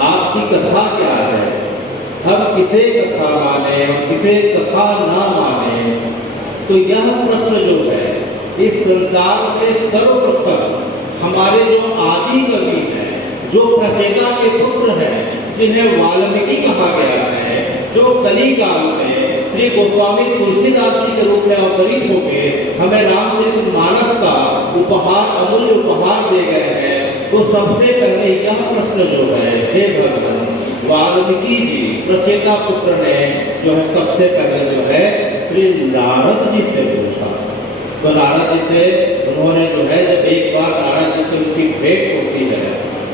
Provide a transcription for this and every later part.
आपकी कथा क्या है, हम किसे कथा माने और किसे कथा ना माने। तो यह प्रश्न जो है इस संसार में सर्वप्रथम हमारे जो आदि कवि हैं, जो प्रचेता के पुत्र हैं, जिन्हें वाल्मीकि कहा गया है, जो कली काल में श्री गोस्वामी तुलसीदास जी के रूप में अवतरित होकर हमें रामचरितमानस का उपहार, अमूल्य उपहार दे गए हैं। तो सबसे पहले यह प्रश्न जो है, हे भगवान, वाल्मीकि जी प्रचेता पुत्र ने जो है सबसे पहले जो है श्री नारद जी से पूछा। तो नारद जी से उन्होंने जो है, जब एक बार नारद जी से उनकी भेंट होती है,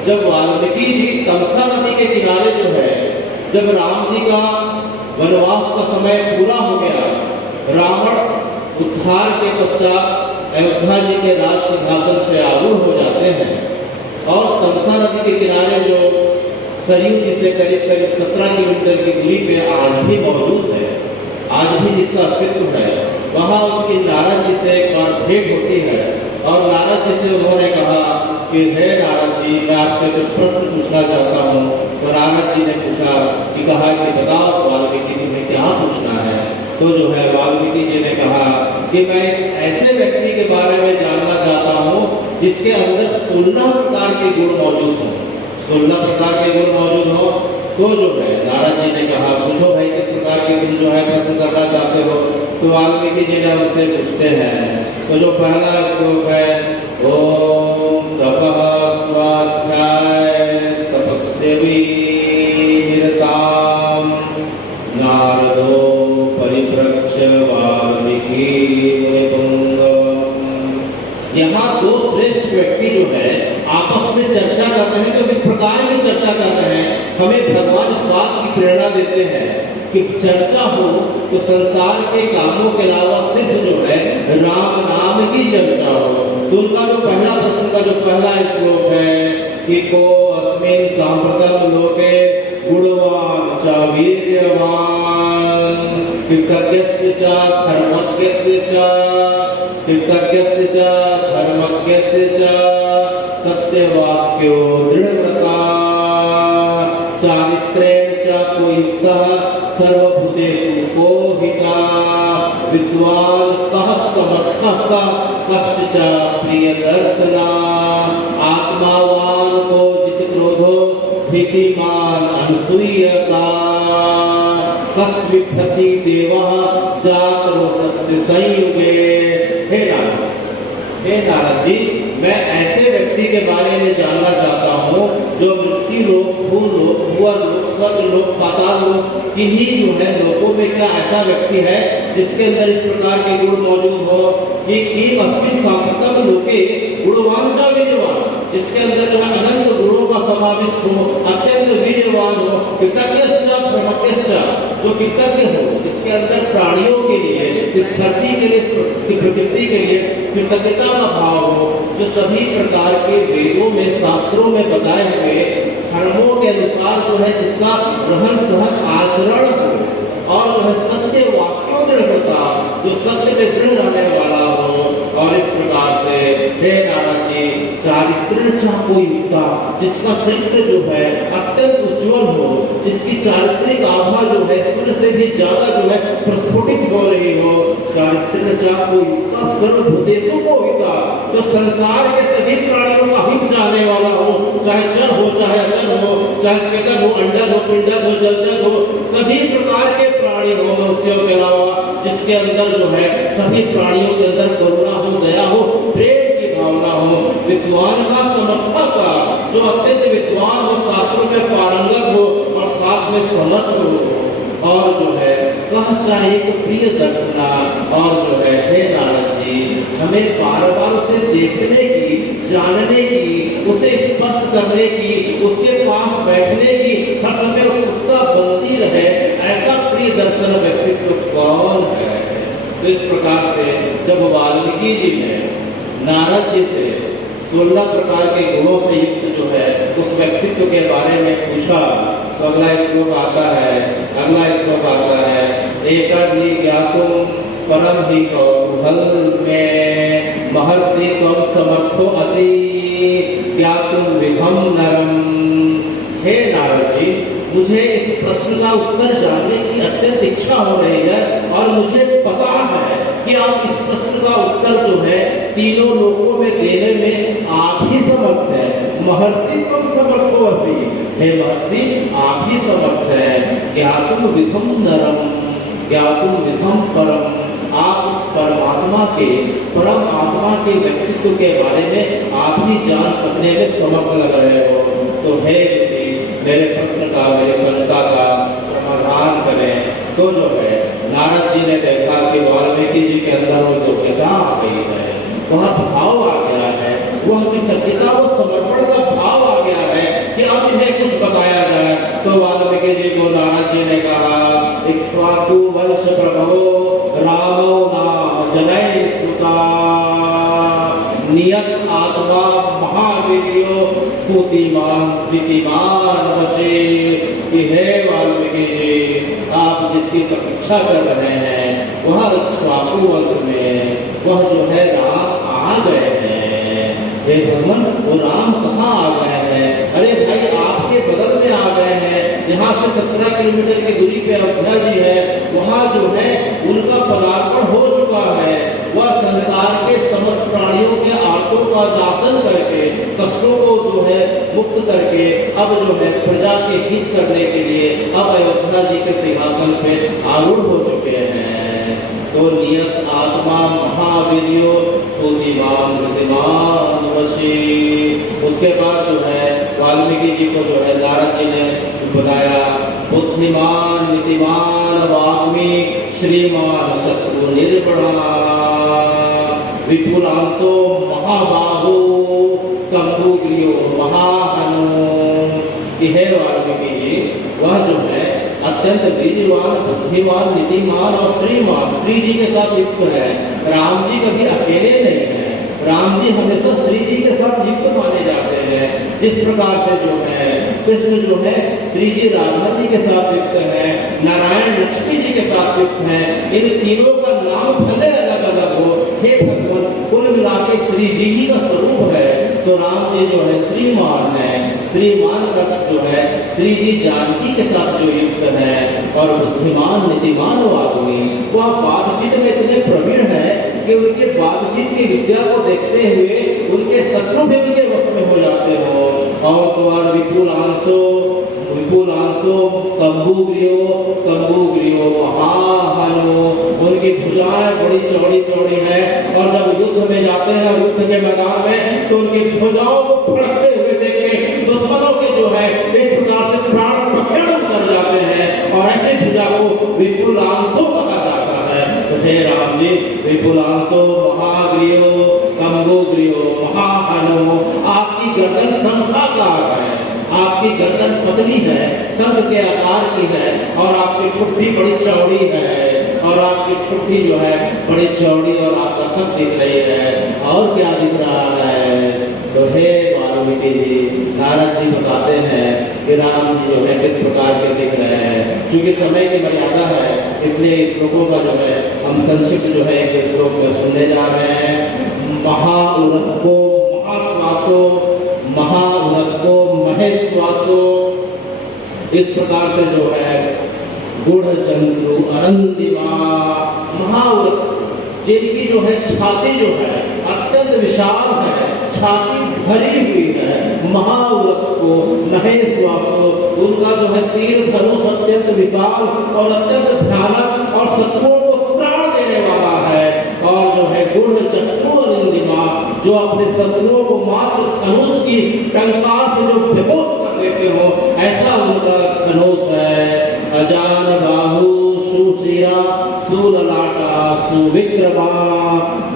जब वाल्मीकि जी तमसा नदी के किनारे जो है, जब राम जी का वनवास का समय पूरा हो गया, रावण उद्धार के पश्चात अयोध्या जी के राज सिंहासन पे आरूढ़ हो जाते हैं और तमसा नदी के किनारे जो सरयू जी से करीब करीब 17 किलोमीटर की दूरी पे आज भी मौजूद है, आज भी जिसका अस्तित्व है, वहाँ उनकी नारद जी से एक बार भेंट होती है और नारद जी से उन्होंने कहा कि हे नारद जी, मैं आपसे कुछ प्रश्न पूछना चाहता हूँ। तो नारद जी ने पूछा कि कहा कि बताओ वाल्मीकि जी ने क्या पूछना है। तो जो है वाल्मीकि जी ने कहा कि मैं इस ऐसे व्यक्ति के बारे में जानना चाहता हूँ जिसके अंदर 16 प्रकार के गुण मौजूद हों, 16 प्रकार के गुण मौजूद हो। तो जो है नारद जी ने कहा पूछो भाई, किस प्रकार के गुण जो है प्रश्न करना चाहते हो। तो वाल्मीकि जी ने उनसे पूछते हैं। तो जो पहला श्लोक है, ओम तपः स्वाध्याय तपस्वी निरताम नारदो परिप्रच्छ वाल्मीकि मुनिपुंगवम्। यहाँ दो श्रेष्ठ व्यक्ति जो है आपस में चर्चा कर रहे हैं। तो किस प्रकार की चर्चा कर रहे हैं, हमें भगवान इस बात की प्रेरणा देते हैं कि चर्चा हो तो संसार के कामों के अलावा सिर्फ जो है राम नाम की चर्चा हो। तो उनका जो पहला प्रश्न का जो पहला श्लोक है कि को अस्मिन् सांप्रतम लोके गुणवान च वीर्यवान कृतज्ञस्य च धर्मज्ञस्य च कृतज्ञस्य च धर्मज्ञस्य च सत्यवाक्यो दृढ़व्रता चारित्रेण च को युक्तः सर्वभूतेषु को हिता विद्वान कः समर्थः कश्च प्रियदर्शना आत्मावान को जित क्रोधो धीतिमान अनसूयका कस्मिभ्यति देवः जातरोषस्य संयुगे। हे नारद जी, मैं ऐसे व्यक्ति के बारे में जानना चाहता हूँ जो मृत्यु लोक, भूलोक, भुवर्लोक, स्वर्गलोक, पाताल लोक, इन्हीं जो है लोकों में क्या ऐसा व्यक्ति है जिसके अंदर इस प्रकार के गुण मौजूद हो कि अस्मिन् सांप्रतम लोके गुणवान च वीर्यवान, जिसके अंदर जो है अनंत गुणों का समाविष्ट हो, अत्यंत वीर्यवान हो, कृतज्ञस्य च धर्मज्ञस्य च, जो कृतज्ञ हो, इसके अंदर प्राणियों के लिए, इस धरती के लिए, इस प्रकृति के लिए कृतज्ञता का भाव हो, जो सभी प्रकार के वेदों में, शास्त्रों में बताए हुए धर्मों के अनुसार जो है जिसका रहन सहन आचरण हो और जो है सत्य वाक्यों दृढ़ता, जो सत्य में दृढ़ रहने वाला हो। और इस प्रकार से हे नारद जी, चारित्र्य को युक्ता, जिसका चरित्र जो है अत्यंत उज्जवल हो, जिसकी चारित्रिक आभा जो है सूर्य से भी ज्यादा जो है प्रस्फुटित हो रही हो, चारित्र्य को युक्ता सर्वभूतेषु को हिता, जो संसार के सभी प्राणियों का हित चाहने वाला हो, चाहे चर हो चाहे अचर हो, चाहे स्वेदक हो, अंडक हो, पिंडक हो, जलचर हो, सभी प्रकार के प्राणी हो मनुष्यों के अलावा, जिसके अंदर जो है सभी प्राणियों के अंदर करुणा हो, दया हो, प्रेम की भावना हो, विद्वान का समर्थक का, जो अत्यंत विद्वान हो, शास्त्रों में पारंगत हो और साथ में समर्थ हो, और जो है वह चाहे तो प्रिय दर्शना, और जो है हे नारद जी, हमें बार बार उसे देखने की, जानने की, उसे स्पर्श करने की, उसके पास बैठने की हर समय उत्सुकता बनती रहे, ऐसा प्रिय दर्शन व्यक्तित्व कौन है। तो इस प्रकार से जब वाल्मीकि जी ने नारद जी से 16 प्रकार के गुणों से युक्त जो है उस व्यक्तित्व के बारे में पूछा, तो अगला श्लोक आता है, एतद्धि ज्ञातुं परम हि कौतूहल में महर्षि त्वं समर्थो असि ज्ञातुं विधं नरम। हे नारद मुझे इस प्रश्न का उत्तर जानने की अत्यंत इच्छा हो रही है और मुझे पता है कि आप इस प्रश्न का उत्तर जो है तीनों लोकों में देने में आप ही समर्थ है। महर्षि तुम समर्थ हो असी, हे महर्षि आप ही समर्थ है। ज्ञातुम विधम नरम ज्ञातुम विधम परम, आप उस परमात्मा के परम आत्मा के व्यक्तित्व के बारे में आप ही जान सकने में समर्थ लग रहे हो। तो हे ऋषि मेरे प्रश्न का, मेरे शंका का समाधान करें। तो जो है नारद जी ने देखा कि वाल्मीकि जी के अंदर वो जो कृपा आ गई है, वह भाव आ गया है, वह कृतज्ञता वो समर्पण का भाव आ गया है कि अब इन्हें कुछ बताया जाए। तो वाल्मीकि जी को नारद जी ने कहा, इक्ष्वाकु वंश प्रभो रामो नाम जनय स्तुता, नियत आत्मा महावीर्यो पूतिमान प्रीतिमान वशे। कि हे वाल्मीकि जी, आप जिसकी प्रतीक्षा कर रहे हैं वह इक्ष्वाकु वंश में वह जो है राम आ गए हैं। हे भगवान, वो राम कहाँ आ गए हैं? अरे भाई आपके बगल में आ गए हैं। यहाँ से 17 किलोमीटर की दूरी पे अयोध्या जी है, वहाँ जो है उनका पदार्पण हो चुका है। वह संसार के समस्त प्राणियों के आर्तों का नाशन करके, कष्टों को जो है मुक्त करके, अब जो है प्रजा के हित करने के लिए अब अयोध्या जी के सिंहासन पे आरूढ़ हो चुके हैं। तो नियत आत्मा महावीर्यो बुद्धिमान बुद्धिमान वशी। उसके बाद जो है वाल्मीकि जी को जो है नारद जी ने बताया, बुद्धिमान नीतिमान वाग्मी श्रीमान शत्रु निर्बणा, विपुलांशो महाबाहु कंबुग्रियो महाहनु। हे वाल्मीकि जी, वह जो है अत्यंत वीरवान बुद्धिमान नीतिमान और श्रीमान, श्री जी के साथ युक्त है। राम जी कभी अकेले नहीं है, राम जी हमेशा श्री जी के साथ युक्त माने जाते हैं। जिस प्रकार से जो है कृष्ण जो है श्री जी राधा जी के साथ युक्त है, नारायण लक्ष्मी जी के साथ युक्त है। इन तीनों का नाम भले अलग अलग हो, हे भगवान कुल मिला के श्री जी ही का स्वरूप है। तो राम जी जो है श्रीमान है, श्रीमान का जो है श्री जी जानकी के साथ जो युक्त है। और बुद्धिमान नीतिमान वाग्मी, वह बातचीत में इतने प्रवीण है कि उनके बातचीत की विद्या को देखते हुए उनके शत्रु भी उनके वश में हो जाते हो। और तो और विपुलांशो कंबुग्रियो महाहनो, उनकी भुजाएं बड़ी चौड़ी चौड़ी है और जब युद्ध में जाते हैं युद्ध के मैदान में तो उनकी भुजाओं को फड़कते हुए देख के दुश्मनों के जो है इस प्रकार से प्राण पखेड़ कर जाते हैं। और ऐसे भुजा को विपुलांशो कहा जाता है। तो हे राम जी, विपुलांशो महाग्रियो कंबुग्रियो महाहनो, आपकी गर्दन शंखाकार है, आपकी गर्दन पतली है, शंख के आकार की है और आपकी ठुड्डी बड़ी चौड़ी है और आपकी ठुड्डी जो है बड़ी चौड़ी और आपका शंख दिख रही है। और क्या दिख रहा है? तो हे वाल्मीकि जी, नारद जी बताते हैं कि राम जी जो है किस प्रकार के दिख रहे हैं। क्योंकि समय की मर्यादा है इसलिए इस श्लोकों का जो है हम संक्षिप्त जो है एक श्लोक में सुनने जा रहे हैं। महाउरस्को महाश्वासो महाउरस्को महेश्वासो, इस प्रकार से जो है गुढ़ चंद्रु अरंदिमा, महाउरस जिनकी जो है छाती जो है अत्यंत विशाल है, छाती भरी हुई है। महाउरस को महेश्वासो, उनका जो है तीर धनुष अत्यंत विशाल और अत्यंत भयानक और शत्रुओं को त्राण देने वाला है। और जो है गुढ़ चंद्रु अरंदिमा, जो अपने शत्रुओं को मात्र धनुष की टंकार से जो बेहोश कर देते हो, ऐसा उनका धनुष है। अजान बाहु सुशिरा सुललाटा सुविक्रमा।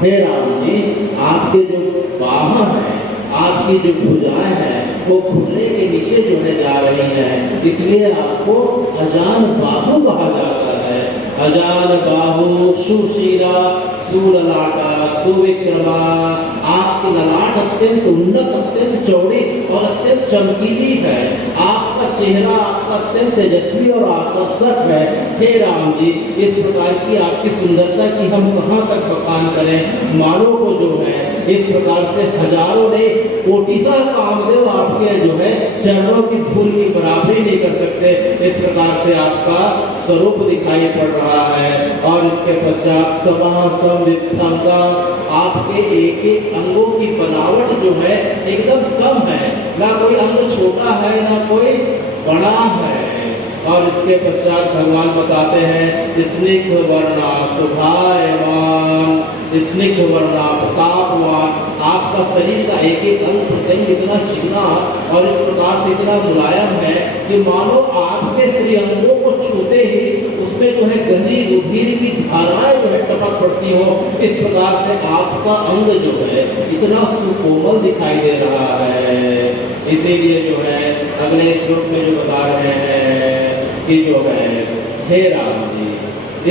हे राम जी, आपके जो बाਹਾਂ हैं, आपकी जो भुजाएं हैं वो घुटने के नीचे जो है जा रही हैं, इसलिए आपको अजान बाहु कहा जाता है। अजान बाहु सुशिरा सुललाटा सुविक्रमा, आपकी ललाट अत्यंत उन्नत, अत्यंत चौड़ी और अत्यंत चमकीली है। आपका चेहरा आपका अत्यंत तेजस्वी और आकर्षक है। हे राम जी, इस प्रकार की आपकी सुंदरता की हम कहाँ तक बखान करें। मानव को जो है इस प्रकार से हजारों ने कोटिसा कामदेव आपके जो है चरणों की धूल की बराबरी नहीं कर सकते। सकते, इस प्रकार से आपका स्वरूप दिखाई पड़ रहा है। और इसके पश्चात समासंवित्तांगा, आपके एक एक अंगों की बनावट जो है एकदम सम है, ना कोई अंग छोटा है ना कोई बड़ा है। और इसके पश्चात भगवान बताते हैं स्निग्ध वर्णा शोभायमान, स्निग्ध वर्णा प्रतापवान, आपका शरीर का एक एक अंग प्रत्यंग इतना चिकना और इस प्रकार से इतना मुलायम है कि मानो आपके श्री अंगों को छूते ही उसमें जो है गंदी रुधिर की धाराएं जो है टपक पड़ती हो, इस प्रकार से आपका अंग जो है इतना सुकोमल दिखाई दे रहा है। इसीलिए जो है अगले श्लोक में जो बता रहे हैं कि जो है हे राम जी,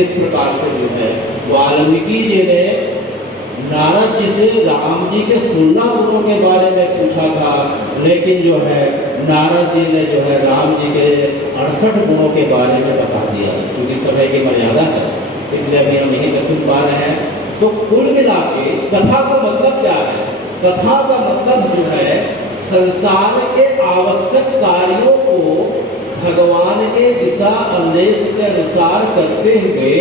इस प्रकार से जो है वाल्मीकि जी ने नारद जी से राम जी के 16 गुणों के बारे में पूछा था, लेकिन जो है नारद जी ने जो है राम जी के 68 गुणों के बारे में बता दिया, क्योंकि समय की मर्यादा है, इसलिए अभी हम यही तक सुन पा रहे हैं। तो कुल मिला के कथा का मतलब क्या है? कथा का मतलब जो है संसार के आवश्यक कार्यों को भगवान के दिशा निर्देश के अनुसार करते हुए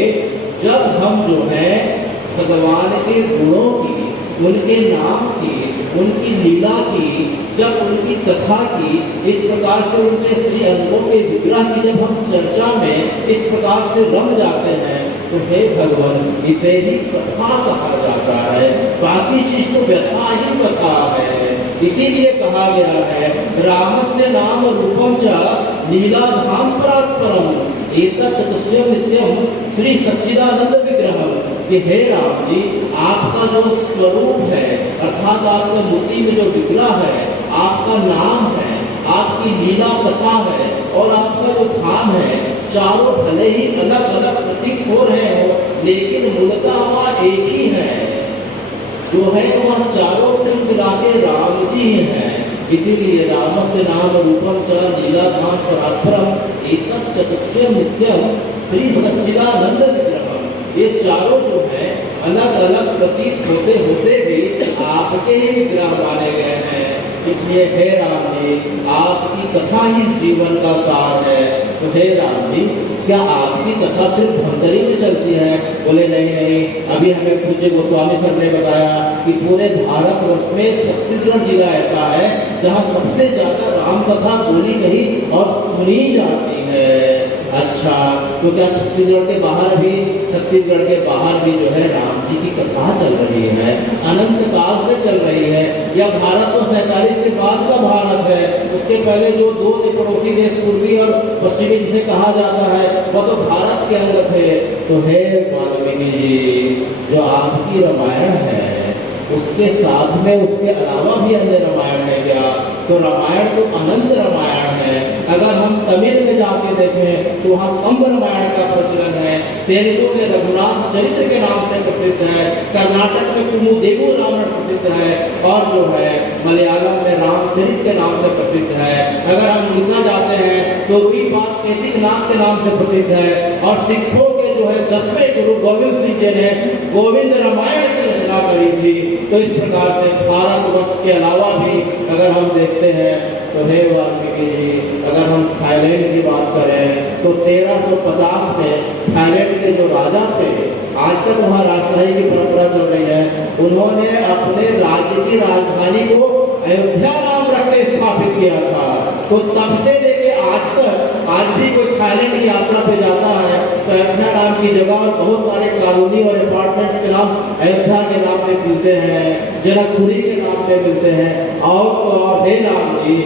जब हम जो है भगवान के गुणों की, उनके नाम की, उनकी लीला की, जब उनकी कथा की, इस प्रकार से उनके श्री अंगों के विग्रह की जब हम चर्चा में इस प्रकार से रम जाते हैं, तो हे भगवान, इसे ही कथा कहा जाता है। बाकी चीज तो व्यथा ही कथा है। इसीलिए कहा गया है रामस्य नाम रूपम च लीलाधाम परात्परम एतत् चतुष्टयम् नित्यम श्री सच्चिदानंद विग्रहम, कि हे राम जी, आपका जो स्वरूप है अर्थात आपका मूर्ति में जो विग्रह है, आपका नाम है, आपकी लीला कथा है और आपका जो धाम है, चारों भले ही अलग अलग प्रतीक हो रहे हो, लेकिन मूलतः वह एक ही है, जो है वह चारों कुल मिला के राम जी हैं। इसीलिए रामस्य नाम रूपम च लीलाधाम परात्परम एतत् चतुष्टयम् नित्यम श्री सच्चिदानंद विग्रहम, ये चारों जो है अलग अलग प्रतीत होते होते भी आपके ही विग्रह माने गए हैं। इसलिए हे राम जी, आपकी कथा ही इस जीवन का सार है। तो हे राम जी, क्या आपकी कथा सिर्फ धमतरी में चलती है? बोले नहीं नहीं, अभी हमें पूज्य गोस्वामी सर ने बताया कि पूरे भारत वर्ष में छत्तीसगढ़ जिला ऐसा है जहाँ सबसे ज्यादा राम कथा बोली गई और सुनी जाती है। अच्छा, तो क्या छत्तीसगढ़ के बाहर भी जो है राम जी की कथा चल रही है, अनंत काल से चल रही है? या भारत तो 47 के बाद का भारत है, उसके पहले जो दो पड़ोसी देश पूर्वी और पश्चिमी जिसे कहा जाता है वह तो भारत के अंग थे। तो हे वाल्मीकि जी, जो आपकी रामायण है उसके साथ में उसके अलावा भी अन्य रामायण है क्या? तो रामायण तो अनंत रामायण है। अगर हम तमिल में जाके देखें तो वहाँ कंब रामायण का प्रचलन है, तेलुगु में रघुनाथ चरित्र के नाम से प्रसिद्ध है, कर्नाटक में कुमुदेवु रामायण प्रसिद्ध है और जो है मलयालम में रामचरित के नाम से प्रसिद्ध है। अगर हम उड़ीसा जाते हैं तो रुईपाद केतिक नाम के नाम से प्रसिद्ध है और सिखों के जो है 10वें गुरु गोविंद सिंह जी ने गोविंद रामायण की रचना करी थी। तो इस प्रकार से भारतवर्ष के अलावा भी अगर हम देखते हैं तो हे वाल्मीकि जी, अगर हम थाईलैंड की बात करें तो 1350 में थाईलैंड के जो राजा थे, आज तक वहाँ राजशाही की परंपरा चल रही है, उन्होंने अपने राज्य की राजधानी को अयोध्या नाम रख के स्थापित किया था। तो तब से लेके आज तक आज भी कोई थाईलैंड की यात्रा पे जाता है तो अयोध्या नाम की जगह और बहुत सारे कॉलोनी और अपार्टमेंट्स के नाम अयोध्या के नाम पे मिलते हैं, जनकपुरी के नाम पे मिलते हैं। और हे राम जी,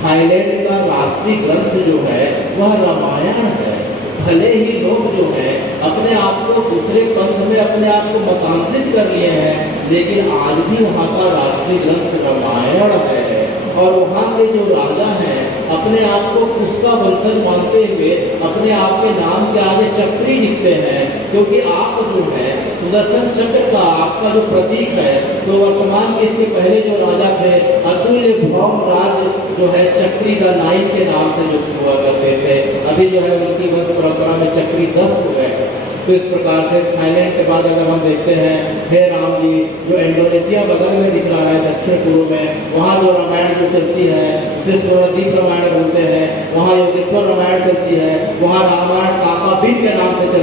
थाईलैंड का राष्ट्रीय ग्रंथ जो है वह रामायण है। भले ही लोग जो है अपने आप को दूसरे पंथ में अपने आप को मतांतरित कर लिए हैं, लेकिन आज भी वहाँ का राष्ट्रीय ग्रंथ रामायण है। और वहाँ के जो राजा हैं अपने आप को उसका वंशज मानते हुए अपने आप के नाम के आगे चक्री लिखते हैं, क्योंकि आप जो है सुदर्शन चक्र का आपका जो प्रतीक है। तो वर्तमान के इसके पहले जो राजा थे अतुल्य भौम राज जो है चक्री द नाइन के नाम से जो हुआ करते थे, अभी जो है उनकी वंश परंपरा में चक्री 10 हो गए। तो इस प्रकार से थाईलैंड के बाद अगर हम देखते हैं हे राम जी, जो इंडोनेशिया बगल में दिख रहा है दक्षिण पूर्व में, वहाँ जो रामायण जो चलती है उसे स्वर्णदीप रामायण बोलते हैं, वहाँ योगेश्वर रामायण चलती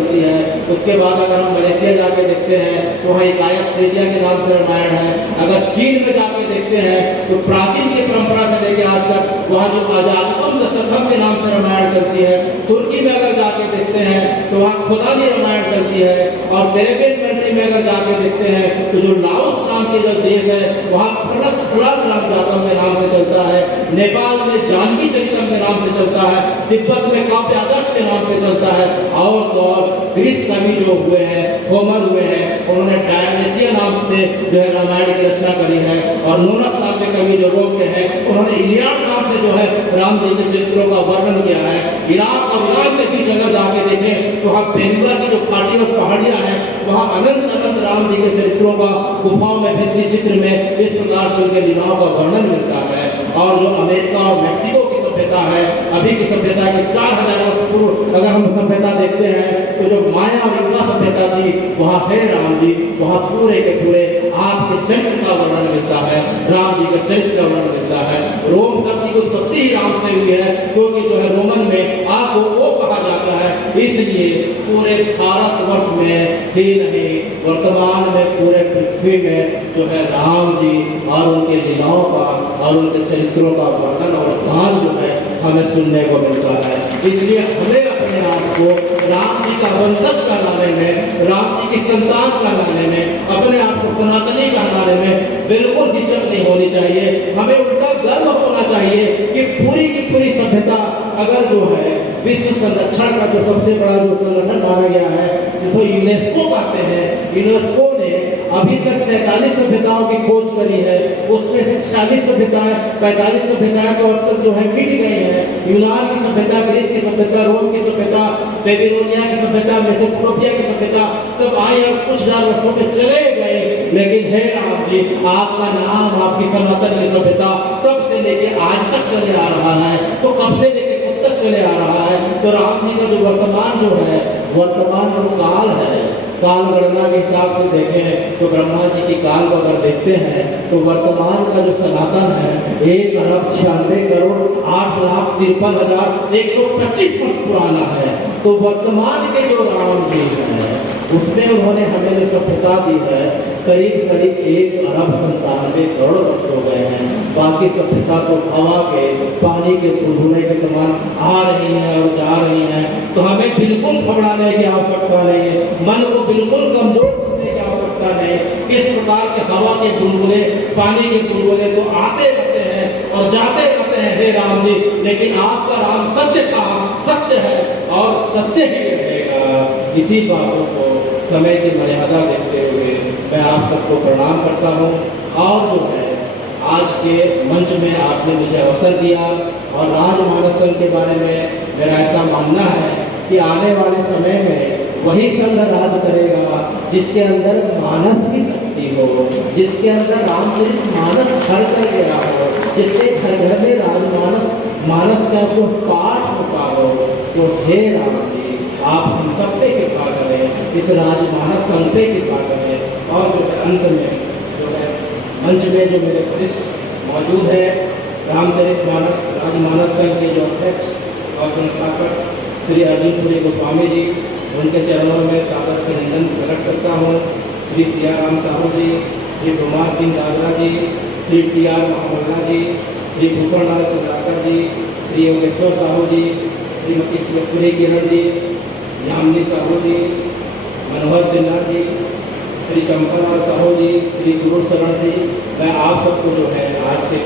चलती है। उसके बाद अगर हम मलेशिया जाके देखते हैं तो वहाँ एक गायक सेठिया के नाम से रामायण है। अगर चीन में जाके देखते हैं तो प्राचीन की परंपरा से लेकर आज तक वहाँ जो अजातकम दशरथम के नाम से रामायण चलती है। तुर्की में अगर जाके देखते हैं तो वहाँ खुदानी रामायण चलती है। और कैरेबियन कंट्री में अगर जाके देखते हैं तो जो लाओस नाम के जो देश है वहाँ पुराण राम जातम के नाम से चलता है। नेपाल में जानकी चरितम के नाम से चलता है। तिब्बत में काव्य आदर्श के नाम पे चलता है। और तो और ग्रीस कवि जो हुए हैं, होमर हुए हैं, उन्होंने डायोनिसिया नाम से जो है रामायण की रचना करी है। और नोनस नाम के कवि जो रोम के हैं उन्होंने इलियाड नाम से जो है राम जी के चरित्रों का वर्णन किया है। इराक और ईरान के बीच अगर जाके देखें तो वहाँ बेंगुआ की जो घाटी और पहाड़ियाँ हैं वहाँ अनंत अनंत राम जी के चरित्रों का गुफाओं में भित्ति चित्र में इस प्रकार से उनके लीलाओं का वर्णन मिलता है। और जो अमेरिका और मैक्सिको की सभ्यता है, अभी की सभ्यता के 4000 वर्ष पूर्व अगर हम सभ्यता देखते हैं तो जो माया और इंका सभ्यता थी वहाँ है राम जी, वहाँ पूरे के पूरे आपके चरित्र का वर्णन मिलता है, राम जी के चरित्र का वर्णन मिलता है। रोम शब्द की उत्पत्ति ही राम से हुई है क्योंकि जो है रोमन में आपको वो कहा जाता है। इसलिए पूरे भारतवर्ष में ही नहीं वर्तमान में पूरे पृथ्वी में जो है राम जी और उनके लीलाओं का और उनके चरित्रों का वर्णन और गान जो है हमें सुनने को मिलता है। इसलिए हमें अपने आप को राम जी का वंशज कहलाने में, राम जी की संतान कहलाने में, अपने आप को सनातनी कहलाने में बिल्कुल हिचक नहीं होनी चाहिए। हमें उल्टा गर्व होना चाहिए कि पूरी की पूरी सभ्यता अगर जो है विश्व संरक्षण का जो सबसे बड़ा जो संगठन माना गया है जिसको यूनेस्को कहते हैं, यूनेस्को ने अभी तक 47 सभ्यताओं की खोज करी है। उसमें से 46 सभ्यताएं, 45 सभ्यताएं तो अब तक जो है मिट गई है। यूनान की सभ्यता, ग्रीस की सभ्यता, रोम की सभ्यता, बेबीलोनिया की सभ्यता, मेसोपोटामिया की सभ्यता सब आई और कुछ हजार वर्षों में चले गए। लेकिन हे राम जी, आपका नाम, आपकी सनातन की सभ्यता तब से लेके आज तक चले आ रहा है। तो कब से लेके कब तक चले आ रहा है? तो राम जी का जो वर्तमान जो है, वर्तमान जो काल है, काल गणना के हिसाब से देखें तो ब्रह्मा जी की काल को अगर देखते हैं तो वर्तमान का जो सनातन है 1,96,08,53,125 वर्ष पुराना है। तो वर्तमान के जो राम जी हैं उसमें उन्होंने हमें जो सभ्यता दी है करीब करीब 1,97 करोड़ वर्ष हो गए हैं। बाकी सभ्यता तो हवा के, पानी के बुलबुले के समान आ रही है और जा रही है। तो हमें बिल्कुल घबराने की आवश्यकता नहीं है, मन को बिल्कुल कमजोर करने की आवश्यकता नहीं। इस प्रकार के हवा के बुलबुले, पानी के बुलबुले तो आते रहते हैं और जाते रहते हैं हे राम जी, लेकिन आपका राम सत्य था, सत्य है और सत्य ही रहेगा। इसी बातों को समय की मर्यादा देखते हुए मैं आप सबको प्रणाम करता हूँ। और जो है आज के मंच में आपने मुझे अवसर दिया और राजमानस संघ के बारे में मेरा ऐसा मानना है कि आने वाले समय में वही संघ राज करेगा जिसके अंदर मानस की शक्ति हो, जिसके अंदर रामचरित मानस घर कर गया हो, जिसके घर घर में राजमानस मानस का जो पाठ होता हो। तो हे राम जी, आप हम सब पे कृपा करें, इस राजमानस संघ पे कृपा करें। और जो अंत में जो है मंच में जो मेरे वरिष्ठ मौजूद है, रामचरित मानस राजमानस संघ के जो अध्यक्ष और संस्थापक श्री अर्जुनपुरी गोस्वामी जी, उनके चरणों में सादर अभिनंदन प्रकट करता हूँ। श्री सियाराम साहू जी, श्री कुमार सिंह दादरा जी, श्री टी.आर. महामल्ला जी, श्री भूषण लाल चंद्राकर जी, श्री योगेश्वर साहू जी, श्रीमती सुरेश्वरी किरण जी, यामिनी साहू जी, मनोहर सिन्हा जी, श्री चंपालाल साहू जी, श्री गुरु शरण जी, मैं आप सबको जो है आज के